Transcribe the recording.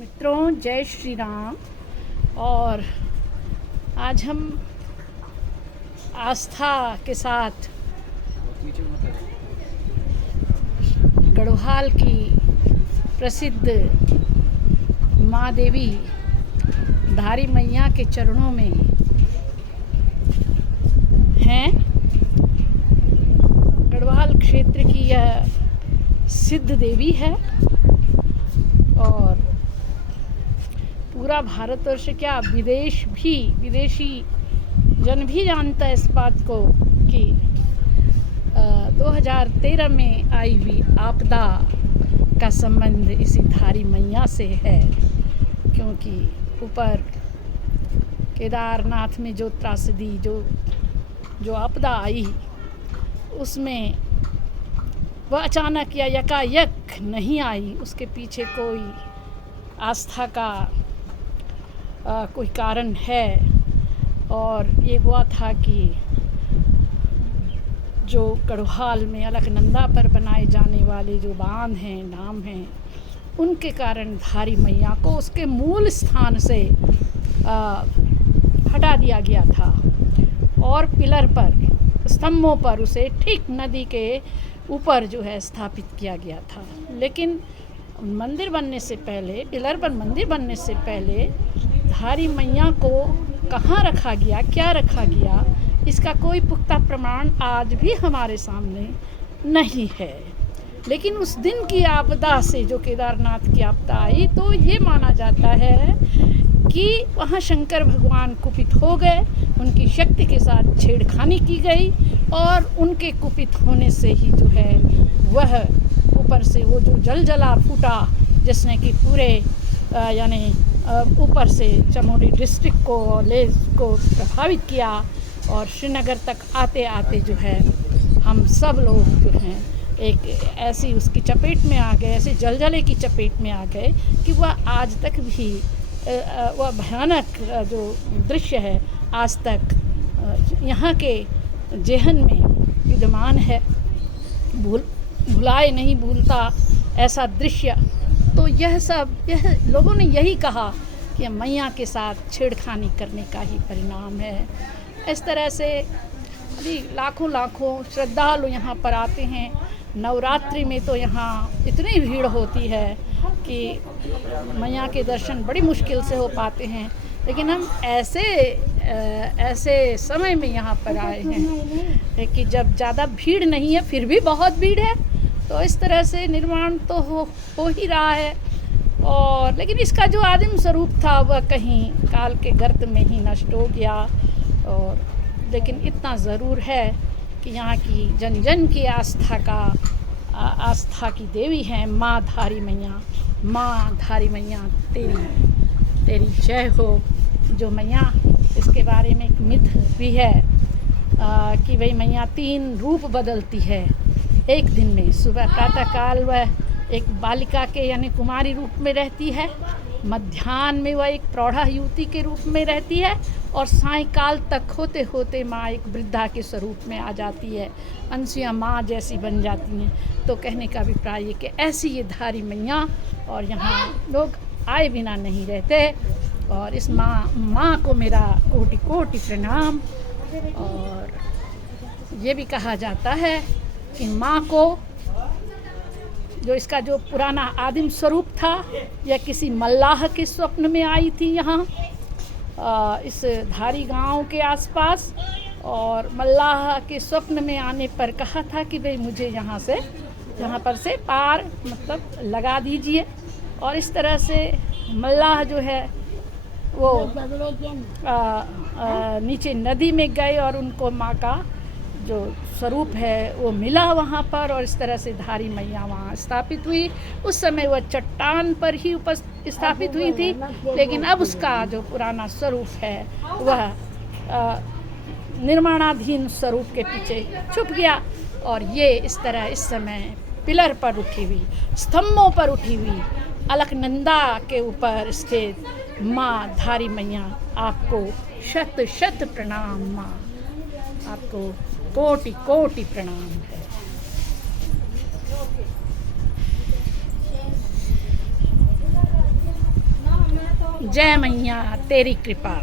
मित्रों, जय श्री राम। और आज हम आस्था के साथ गढ़वाल की प्रसिद्ध माँ देवी धारी मैया के चरणों में हैं। गढ़वाल क्षेत्र की यह सिद्ध देवी है और पूरा भारतवर्ष क्या विदेशी जन भी जानता है इस बात को कि 2013 में आई हुई आपदा का संबंध इसी धारी मैया से है, क्योंकि ऊपर केदारनाथ में जो त्रासदी जो आपदा आई उसमें वह अचानक या यकायक नहीं आई। उसके पीछे कोई आस्था का कोई कारण है। और ये हुआ था कि जो गढ़वाल में अलकनंदा पर बनाए जाने वाले जो बांध हैं, नाम हैं, उनके कारण धारी मैया को उसके मूल स्थान से हटा दिया गया था और पिलर पर, स्तंभों पर उसे ठीक नदी के ऊपर जो है स्थापित किया गया था। लेकिन मंदिर बनने से पहले, पिलर पर मंदिर बनने से पहले धारी मैया को कहाँ रखा गया, क्या रखा गया, इसका कोई पुख्ता प्रमाण आज भी हमारे सामने नहीं है। लेकिन उस दिन की आपदा से, जो केदारनाथ की आपदा आई, तो ये माना जाता है कि वहाँ शंकर भगवान कुपित हो गए, उनकी शक्ति के साथ छेड़खानी की गई और उनके कुपित होने से ही जो है वह ऊपर से वो जो जला फूटा, जिसने कि पूरे यानी ऊपर से चमोली डिस्ट्रिक्ट को और लेह को प्रभावित किया और श्रीनगर तक आते आते जो है हम सब लोग जो हैं एक ऐसी उसकी चपेट में आ गए, ऐसे जलजले की चपेट में आ गए कि वह आज तक भी वह भयानक जो दृश्य है आज तक यहाँ के जेहन में विद्यमान है। भुलाए नहीं भूलता ऐसा दृश्य। तो यह लोगों ने यही कहा कि मैया के साथ छेड़खानी करने का ही परिणाम है। इस तरह से अभी लाखों श्रद्धालु यहाँ पर आते हैं। नवरात्रि में तो यहाँ इतनी भीड़ होती है कि मैया के दर्शन बड़ी मुश्किल से हो पाते हैं। लेकिन हम ऐसे समय में यहाँ पर आए हैं कि जब ज़्यादा भीड़ नहीं है, फिर भी बहुत भीड़ है। तो इस तरह से निर्माण तो हो ही रहा है। और लेकिन इसका जो आदिम स्वरूप था वह कहीं काल के गर्त में ही नष्ट हो गया। और लेकिन इतना ज़रूर है कि यहाँ की जन जन की आस्था की देवी है माँ धारी मैया। माँ धारी मैया तेरी जय हो। जो मैया, इसके बारे में एक मिथ भी है कि भाई मैया 3 रूप बदलती है एक दिन में। सुबह प्रातःकाल वह एक बालिका के यानी कुमारी रूप में रहती है, मध्याह्न में वह एक प्रौढ़ा युवती के रूप में रहती है और सायंकाल तक होते होते माँ एक वृद्धा के स्वरूप में आ जाती है, अनसुईया माँ जैसी बन जाती हैं। तो कहने का अभिप्राय है कि ऐसी ये धारी मैया, और यहाँ लोग आए बिना नहीं रहते। और इस माँ को मेरा कोटि कोटि प्रणाम। और ये भी कहा जाता है कि माँ को जो इसका जो पुराना आदिम स्वरूप था, यह किसी मल्लाह के स्वप्न में आई थी यहाँ इस धारी गांव के आसपास। और मल्लाह के स्वप्न में आने पर कहा था कि भाई मुझे यहाँ पर से पार मतलब लगा दीजिए। और इस तरह से मल्लाह जो है वो नीचे नदी में गए और उनको माँ का जो स्वरूप है वो मिला वहाँ पर। और इस तरह से धारी मैया वहाँ स्थापित हुई। उस समय वह चट्टान पर ही स्थापित हुई थी, लेकिन अब उसका जो पुराना स्वरूप है वह निर्माणाधीन स्वरूप के पीछे छुप गया। और ये इस तरह इस समय पिलर पर उठी हुई, स्तंभों पर उठी हुई अलकनंदा के ऊपर स्थित माँ धारी मैया, आपको शत शत प्रणाम माँ, आपको कोटि कोटि प्रणाम है। जय मैया तेरी कृपा।